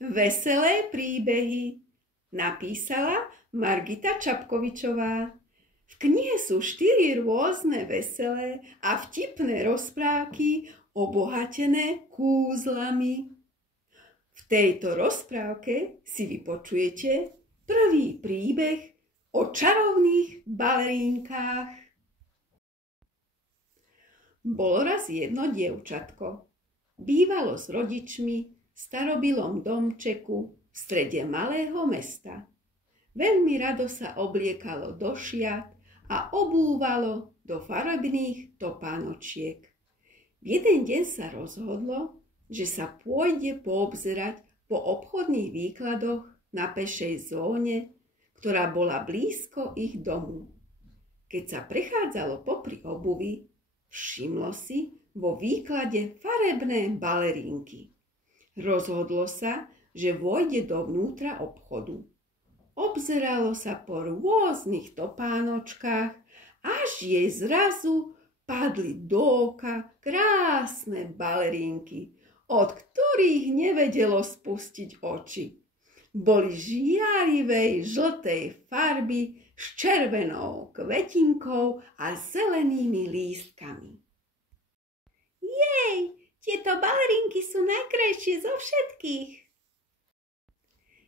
Veselé príbehy napísala Margita Čapkovičová. V knihe sú 4 rôzne veselé a vtipné rozprávky obohatené kúzlami. V tejto rozprávke si vypočujete prvý príbeh o čarovných balerínkách. Bolo raz jedno dievčatko. Bývalo s rodičmi v starobilom domčeku v strede malého mesta. Veľmi rado sa obliekalo do šiat a obúvalo do farebných topánočiek. V jeden deň sa rozhodlo, že sa pôjde poobzerať po obchodných výkladoch na pešej zóne, ktorá bola blízko ich domu. Keď sa prechádzalo popri obuvi, všimlo si vo výklade farebné balerínky. Rozhodlo sa, že vojde dovnútra obchodu. Obzeralo sa po rôznych topánočkách, až jej zrazu padli do oka krásne balerínky, od ktorých nevedelo spustiť oči. Boli žiarivej žltej farby s červenou kvetinkou a zelenými lístkami. Jej, tieto balerinky sú najkrajšie zo všetkých.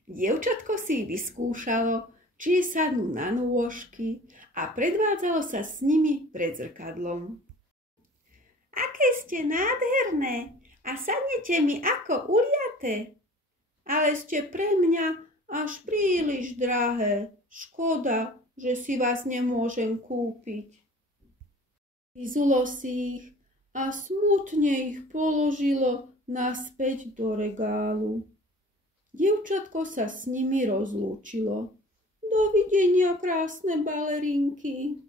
Dievčatko si vyskúšalo, či sadnú na nôžky a predvádzalo sa s nimi pred zrkadlom. Aké ste nádherné a sadnete mi ako uliaté. Ale ste pre mňa až príliš drahé. Škoda, že si vás nemôžem kúpiť. Vyzulo si ich a smutne ich položilo naspäť do regálu. Dievčatko sa s nimi rozlúčilo. Dovidenia, krásne balerinky.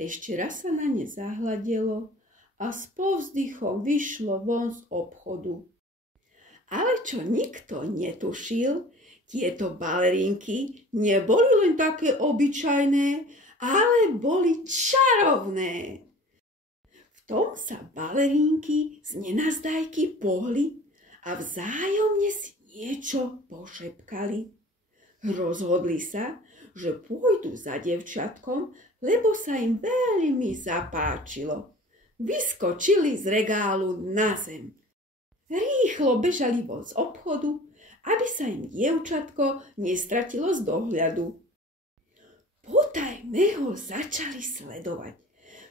Ešte raz sa na ne zahľadelo a s povzdychom vyšlo von z obchodu. Ale čo nikto netušil, tieto balerinky neboli len také obyčajné, ale boli čarovné. V tom sa balerinky z nenazdajky pohli a vzájomne si niečo pošepkali. Rozhodli sa, že pôjdu za dievčatkom, lebo sa im veľmi zapáčilo. Vyskočili z regálu na zem. Rýchlo bežali von z obchodu, aby sa im dievčatko nestratilo z dohľadu. Potajme ho začali sledovať.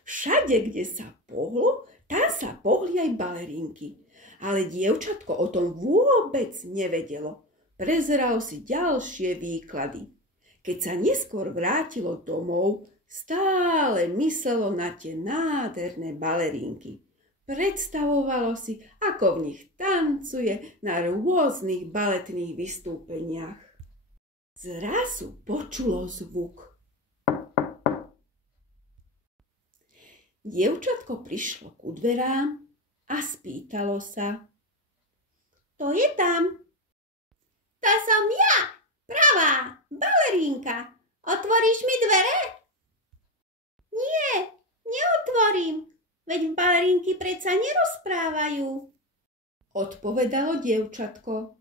Všade, kde sa pohlo, tam sa pohli aj balerinky. Ale dievčatko o tom vôbec nevedelo. Prezeralo si ďalšie výklady. Keď sa neskôr vrátilo domov, stále myslelo na tie nádherné balerinky. Predstavovalo si, ako v nich tancuje na rôznych baletných vystúpeniach. Zrazu počulo zvuk. Dievčatko prišlo ku dverám a spýtalo sa. Kto je tam? To som ja, pravá balerínka. Otvoríš mi dvere? Nie, neotvorím. Veď balerinky predsa nerozprávajú. Odpovedalo dievčatko.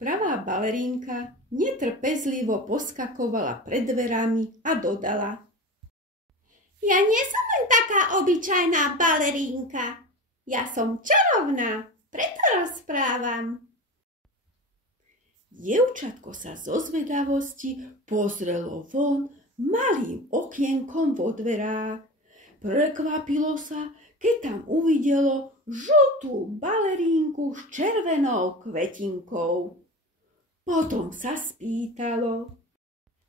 Pravá balerínka netrpezlivo poskakovala pred dverami a dodala. Ja nie som len taká obyčajná balerínka. Ja som čarovná, preto rozprávam. Dievčatko sa zo zvedavosti pozrelo von malým okienkom vo dverách. Prekvapilo sa, keď tam uvidelo žltú balerínku s červenou kvetinkou. Potom sa spýtalo.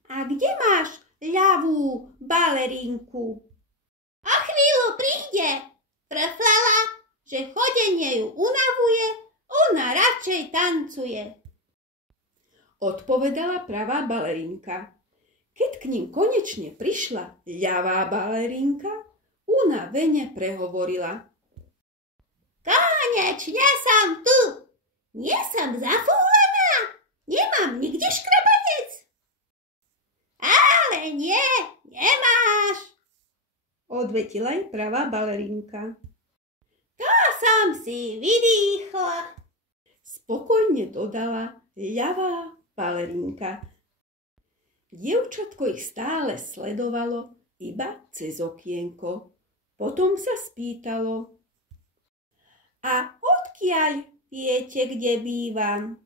A kde máš ľavú balerínku? O chvíľu príde. Frflala, že chodenie ju unavuje, ona radšej tancuje. Odpovedala pravá balerínka. Keď k ním konečne prišla ľavá balerínka, unavene prehovorila. Konečne som tu. Nie som zafúlená. Nemám nikde škrabanec. Ale nie, nemáš, odvetila jej pravá balerínka. To som si vydýchla. spokojne dodala ľavá balerínka. Dievčatko ich stále sledovalo iba cez okienko. Potom sa spýtalo: A odkiaľ viete, kde bývam?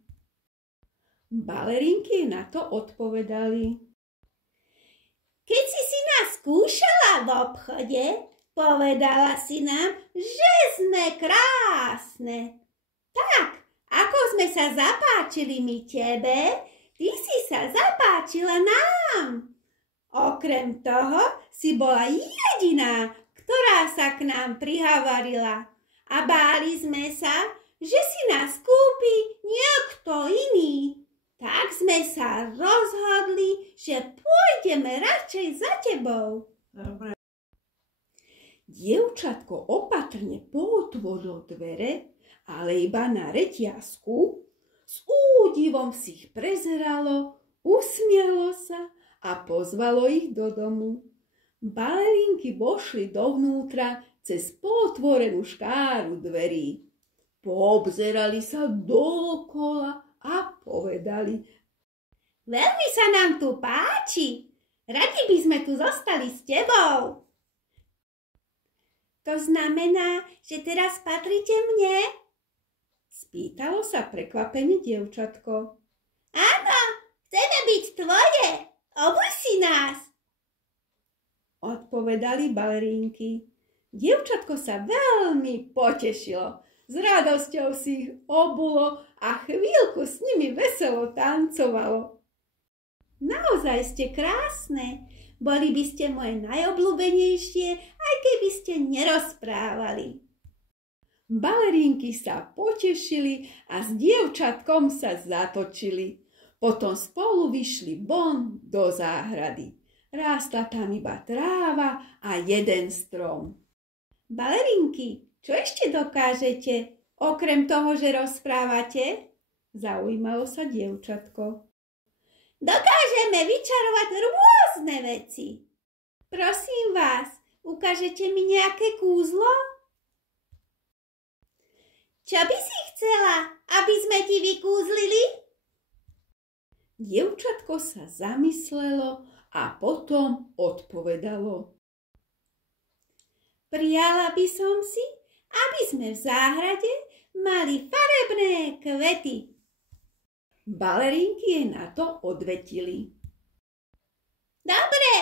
Balerinky na to odpovedali: Keď si nás skúšala v obchode, povedala si nám, že sme krásne. Tak, ako sme sa zapáčili my tebe, ty si sa zapáčila nám. Okrem toho si bola jediná, ktorá sa k nám prihovorila. A báli sme sa, že si nás kúpi niekto iný. Tak sme sa rozhodli, že pôjdeme radšej za tebou. Dobre. Dievčatko opatrne pootvorilo dvere, ale iba na reťazku. S údivom si ich prezeralo, usmialo sa a pozvalo ich do domu. Balerinky vošli dovnútra cez pootvorenú škáru dverí. Poobzerali sa dookola a povedali: Veľmi sa nám tu páči. Radi by sme tu zostali s tebou. To znamená, že teraz patríte mne? Spýtalo sa prekvapené dievčatko. Áno, chceme byť tvoje. Obuj si nás. Odpovedali balerínky. Dievčatko sa veľmi potešilo. S radosťou si ich obulo a chvíľku s nimi veselo tancovalo. Naozaj ste krásne. Boli by ste moje najobľúbenejšie, aj keby ste nerozprávali. Balerínky sa potešili a s dievčatkom sa zatočili. Potom spolu vyšli von do záhrady. Rástla tam iba tráva a jeden strom. Balerinky, čo ešte dokážete, okrem toho, že rozprávate? Zaujímalo sa dievčatko. Dokážeme vyčarovať rôzne veci. Prosím vás, ukážete mi nejaké kúzlo? Čo by si chcela, aby sme ti vykúzlili? Dievčatko sa zamyslelo a potom odpovedalo. Prijala by som si, aby sme v záhrade mali farebné kvety. Balerinky jej na to odvetili. Dobre,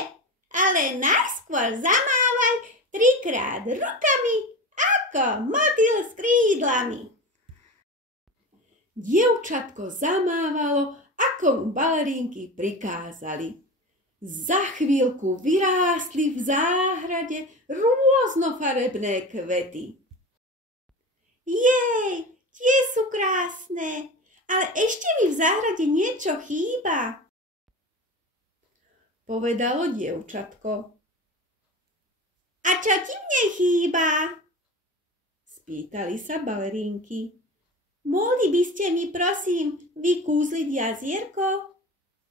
ale najskôr zamávaj 3-krát rukami ako motýl s krídlami. Dievčatko zamávalo, ako mu balerinky prikázali. Za chvíľku vyrástli v záhrade rôznofarebné kvety. Jej, tie sú krásne, ale ešte mi v záhrade niečo chýba, povedalo dievčatko. A čo ti v nej chýba? Spýtali sa balerinky. Mohli by ste mi prosím vykúzliť jazierko?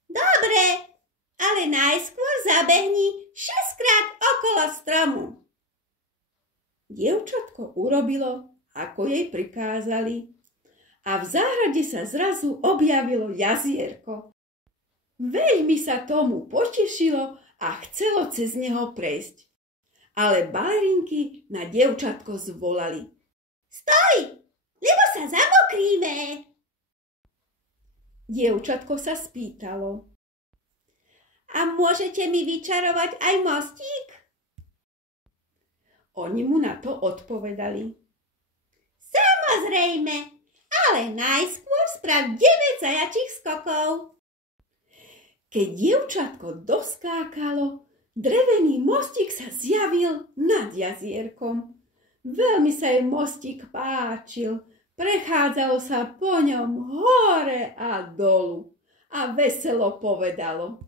Dobre, ale najskôr zabehni 6-krát okolo stromu. Dievčatko urobilo, ako jej prikázali. A v záhrade sa zrazu objavilo jazierko. Veľmi sa tomu potešilo a chcelo cez neho prejsť. Ale balerinky na dievčatko zvolali. Stoj, lebo sa zamokríme. Dievčatko sa spýtalo. A môžete mi vyčarovať aj mostík? Oni mu na to odpovedali. Samozrejme. Ale najskôr sprav 9 zajačích skokov. Keď dievčatko doskákalo, drevený mostík sa zjavil nad jazierkom. Veľmi sa jej mostík páčil, prechádzalo sa po ňom hore a dolu a veselo povedalo.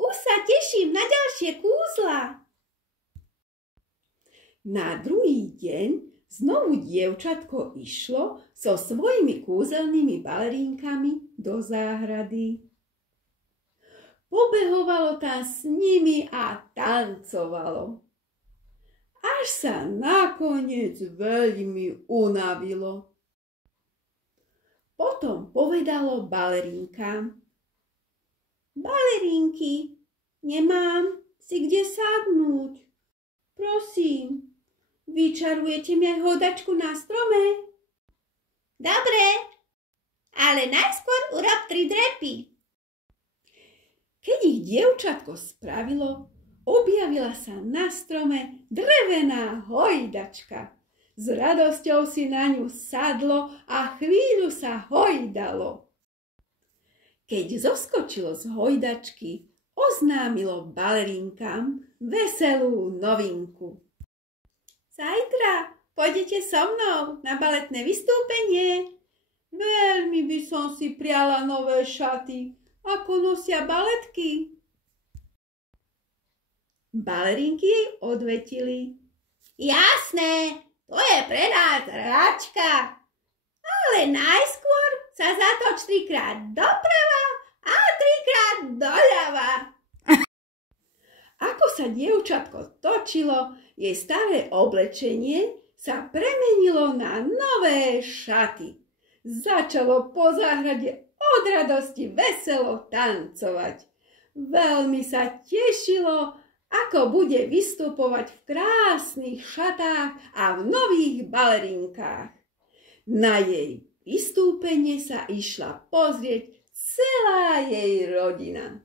Už sa teším na ďalšie kúzla. Na druhý deň znovu dievčatko išlo so svojimi kúzelnými balerinkami do záhrady. Pobehovalo tam s nimi a tancovalo. Až sa nakoniec veľmi unavilo. potom povedalo balerinkám. Balerinky, nemám si kde sadnúť. Prosím, vyčarujete mi aj hodačku na strome? Dobre, ale najskôr urob 3 drepy. Keď ich dievčatko spravilo, objavila sa na strome drevená hojdačka. S radosťou si na ňu sadlo a chvíľu sa hojdalo. Keď zoskočilo z hojdačky, oznámilo balerinkám veselú novinku. Zajtra pôjdete so mnou na baletné vystúpenie? Veľmi by som si priala nové šaty, ako nosia baletky. Balerinky jej odvetili. Jasné, to je pre nás hračka, ale najskôr sa zatoč 3-krát doprava a 3-krát doľava. Ako sa dievčatko točilo, jej staré oblečenie sa premenilo na nové šaty. Začalo po záhrade od radosti veselo tancovať. Veľmi sa tešilo, ako bude vystupovať v krásnych šatách a v nových balerinkách. Na jej vystúpenie sa išla pozrieť celá jej rodina.